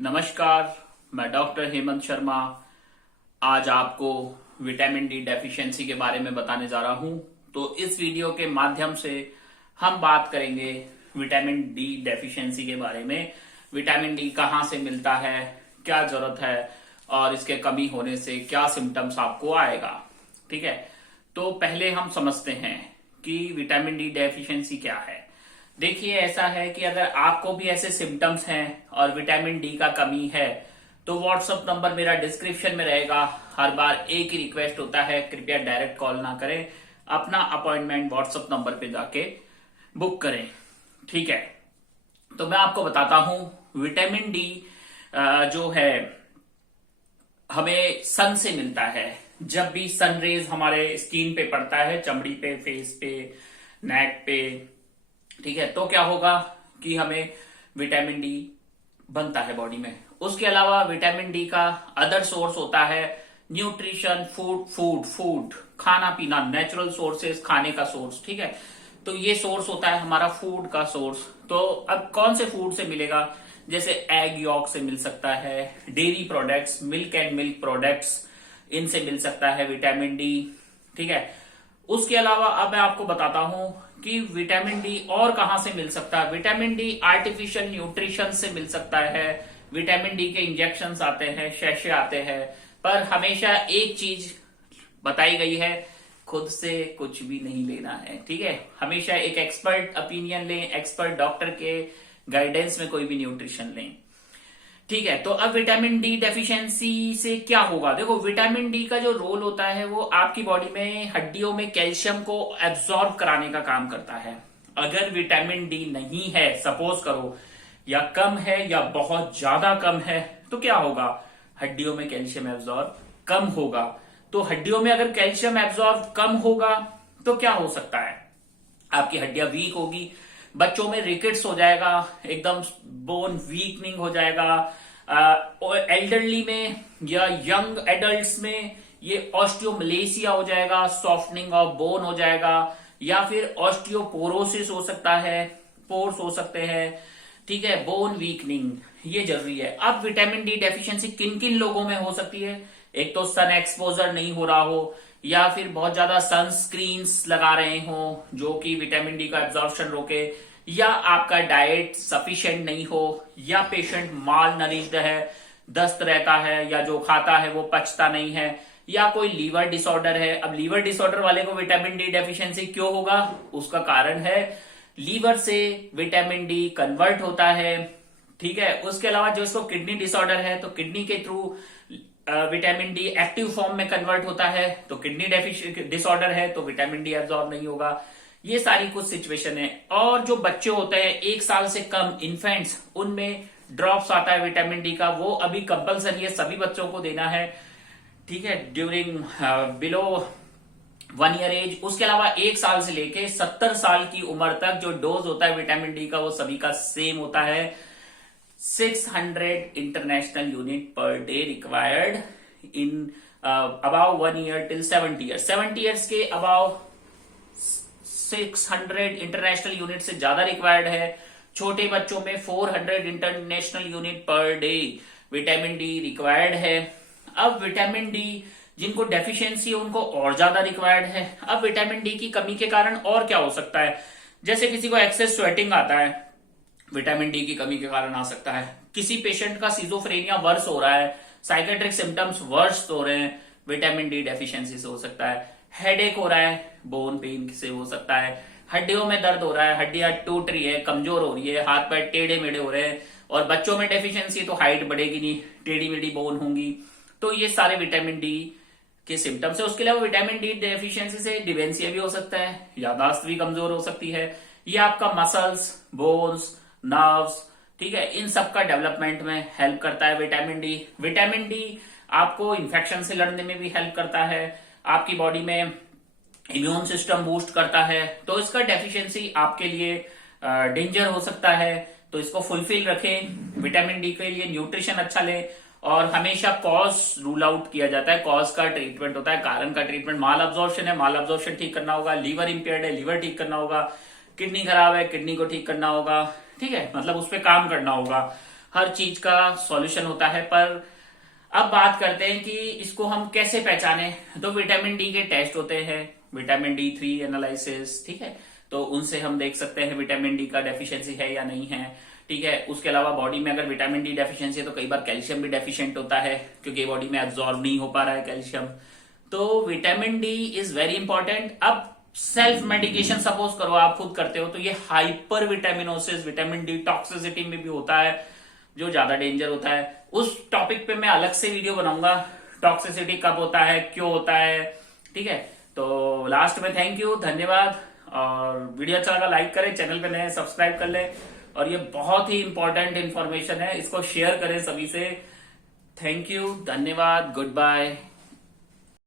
नमस्कार। मैं डॉक्टर हेमंत शर्मा आज आपको विटामिन डी डेफिशिएंसी के बारे में बताने जा रहा हूं। तो इस वीडियो के माध्यम से हम बात करेंगे विटामिन डी डेफिशिएंसी के बारे में। विटामिन डी कहाँ से मिलता है, क्या जरूरत है और इसके कमी होने से क्या सिम्टम्स आपको आएगा। ठीक है, तो पहले हम समझते हैं कि विटामिन डी डेफिशिएंसी क्या है। देखिए, ऐसा है कि अगर आपको भी ऐसे सिम्टम्स हैं और विटामिन डी का कमी है तो व्हाट्सएप नंबर मेरा डिस्क्रिप्शन में रहेगा। हर बार एक ही रिक्वेस्ट होता है, कृपया डायरेक्ट कॉल ना करें, अपना अपॉइंटमेंट व्हाट्सएप नंबर पे जाके बुक करें। ठीक है, तो मैं आपको बताता हूं विटामिन डी जो है हमें सन से मिलता है। जब भी सन रेज हमारे स्किन पे पड़ता है, चमड़ी पे, फेस पे, नेक पे, ठीक है, तो क्या होगा कि हमें विटामिन डी बनता है बॉडी में। उसके अलावा विटामिन डी का अदर सोर्स होता है न्यूट्रिशन, फूड, खाना पीना, नेचुरल सोर्सेस, खाने का सोर्स। ठीक है, तो ये सोर्स होता है हमारा फूड का सोर्स। तो अब कौन से फूड से मिलेगा? जैसे एग यॉक से मिल सकता है, dairy products, milk and milk products, इनसे मिल सकता है विटामिन डी। ठीक है, उसके अलावा अब मैं आपको बताता हूं कि विटामिन डी और कहां से मिल सकता है। विटामिन डी आर्टिफिशियल न्यूट्रिशन से मिल सकता है। विटामिन डी के इंजेक्शन आते हैं, शैशे आते हैं, पर हमेशा एक चीज बताई गई है, खुद से कुछ भी नहीं लेना है। ठीक है, हमेशा एक एक्सपर्ट ओपिनियन लें, एक्सपर्ट डॉक्टर के गाइडेंस में कोई भी न्यूट्रिशन लें। ठीक है, तो अब विटामिन डी डेफिशिएंसी से क्या होगा? देखो, विटामिन डी का जो रोल होता है वो आपकी बॉडी में हड्डियों में कैल्शियम को एब्जॉर्ब कराने का काम करता है। अगर विटामिन डी नहीं है, सपोज करो, या कम है या बहुत ज्यादा कम है, तो क्या होगा? हड्डियों में कैल्शियम एब्जॉर्ब कम होगा। तो हड्डियों में अगर कैल्शियम एब्जॉर्ब कम होगा तो क्या हो सकता है? आपकी हड्डियां वीक होगी, बच्चों में रिकेट्स हो जाएगा, एकदम बोन वीकनिंग हो जाएगा। एल्डरली में या यंग एडल्ट्स में ये ऑस्टियोमलेसिया हो जाएगा, सॉफ्टनिंग ऑफ बोन हो जाएगा, या फिर ऑस्टियोपोरोसिस हो सकता है, पोर्स हो सकते हैं। ठीक है, बोन वीकनिंग ये जरूरी है। अब विटामिन डी डेफिशिएंसी किन किन लोगों में हो सकती है? एक तो सन एक्सपोजर नहीं हो रहा हो, या फिर बहुत ज्यादा सनस्क्रीन्स लगा रहे हो जो कि विटामिन डी का एब्जॉर्प्शन रोके, या आपका डाइट सफिशिएंट नहीं हो, या पेशेंट माल नरिश्ड है, दस्त रहता है, या जो खाता है वो पचता नहीं है, या कोई लीवर डिसऑर्डर है। अब लीवर डिसऑर्डर वाले को विटामिन डी डेफिशिएंसी क्यों होगा? उसका कारण है लीवर से विटामिन डी कन्वर्ट होता है। ठीक है, उसके अलावा जो इसको किडनी डिसऑर्डर है तो किडनी के through vitamin D active form में कन्वर्ट होता है, तो किडनी डिसऑर्डर है तो विटामिन डी एब्जॉर्ब नहीं होगा। ये सारी कुछ सिचुएशन है। और जो बच्चे होते हैं 1 साल से कम, इन्फेंट्स, उनमें ड्रॉप्स आता है विटामिन डी का, वो अभी कंपलसरी है, सभी बच्चों को देना है। ठीक है, ड्यूरिंग बिलो 1 ईयर एज। उसके अलावा 1 साल से लेके 70 साल की उम्र तक जो डोज होता है विटामिन डी का वो सभी का सेम होता है। 600 international unit per day required in about 1 year till 70 years. 70 years के अबाउ 600 इंटरनेशनल यूनिट से ज्यादा रिक्वायर्ड है। छोटे बच्चों में 400 international unit per day vitamin D required है। अब विटामिन डी जिनको डेफिशिएंसी है उनको और ज्यादा रिक्वायर्ड है। अब विटामिन डी की कमी के कारण और क्या हो सकता है? जैसे किसी को एक्सेस स्वेटिंग आता है, विटामिन डी की कमी के कारण आ सकता है। किसी पेशेंट का सिजोफ्रेनिया वर्स हो रहा है, साइकेट्रिक सिम्टम्स वर्स हो रहे हैं, विटामिन डी डेफिशिएंसी से हो सकता है। हेडेक हो रहा है, बोन पेन से हो सकता है। हड्डियों में दर्द हो रहा है, हड्डियां टूट रही है, कमजोर हो रही है, हाथ पैर टेढ़े मेढ़े हो रहे हैं, और बच्चों में डेफिशिएंसी तो हाइट बढ़ेगी नहीं, टेढ़ी मेढ़ी बोन होंगी। तो ये सारे विटामिन डी के सिम्टम्स है। उसके अलावा विटामिन डी डेफिशिएंसी से डिमेंशिया भी हो सकता है, यादाश्त भी कमजोर हो सकती है। ये आपका मसल्स, बोन्स, नर्व्स, ठीक है, इन सब का डेवलपमेंट में हेल्प करता है विटामिन डी। विटामिन डी आपको इन्फेक्शन से लड़ने में भी हेल्प करता है, आपकी बॉडी में इम्यून सिस्टम बूस्ट करता है। तो इसका डेफिशिएंसी आपके लिए डेंजर हो सकता है, तो इसको फुलफिल रखें। विटामिन डी के लिए न्यूट्रिशन अच्छा लें, और हमेशा कॉज रूल आउट किया जाता है। कॉज का ट्रीटमेंट होता है, कारण का ट्रीटमेंट। माल अब्जॉर्प्शन है, माल अब्जॉर्प्शन ठीक करना होगा। लीवर इंपेयर्ड है, लीवर ठीक करना होगा। किडनी खराब है, किडनी को ठीक करना होगा। ठीक है, मतलब उस पर काम करना होगा। हर चीज का सॉल्यूशन होता है। पर अब बात करते हैं कि इसको हम कैसे पहचाने। तो विटामिन डी के टेस्ट होते हैं, विटामिन D3 एनालिसिस, ठीक है। तो उनसे हम देख सकते हैं विटामिन डी का डेफिशिएंसी है या नहीं है, ठीक है। उसके अलावा बॉडी में अगर विटामिन डी डेफिशिएंसी है तो कई बार कैल्शियम भी डेफिशिएंट होता है, क्योंकि बॉडी में एब्जॉर्ब नहीं हो पा रहा है कैल्शियम। तो vitamin D is very important. अब सेल्फ मेडिकेशन सपोज करो आप खुद करते हो, तो ये hyper vitaminosis, vitamin D toxicity में भी होता है, जो ज्यादा डेंजर होता है। उस टॉपिक पे मैं अलग से वीडियो बनाऊंगा, टॉक्सिसिटी कब होता है, क्यों होता है, ठीक है। तो लास्ट में थैंक यू, धन्यवाद। और वीडियो अच्छा लगा लाइक करें, चैनल पे नए सब्सक्राइब कर ले। और ये बहुत ही इंपॉर्टेंट इंफॉर्मेशन है, इसको शेयर करें सभी से। थैंक यू, धन्यवाद, गुड बाय।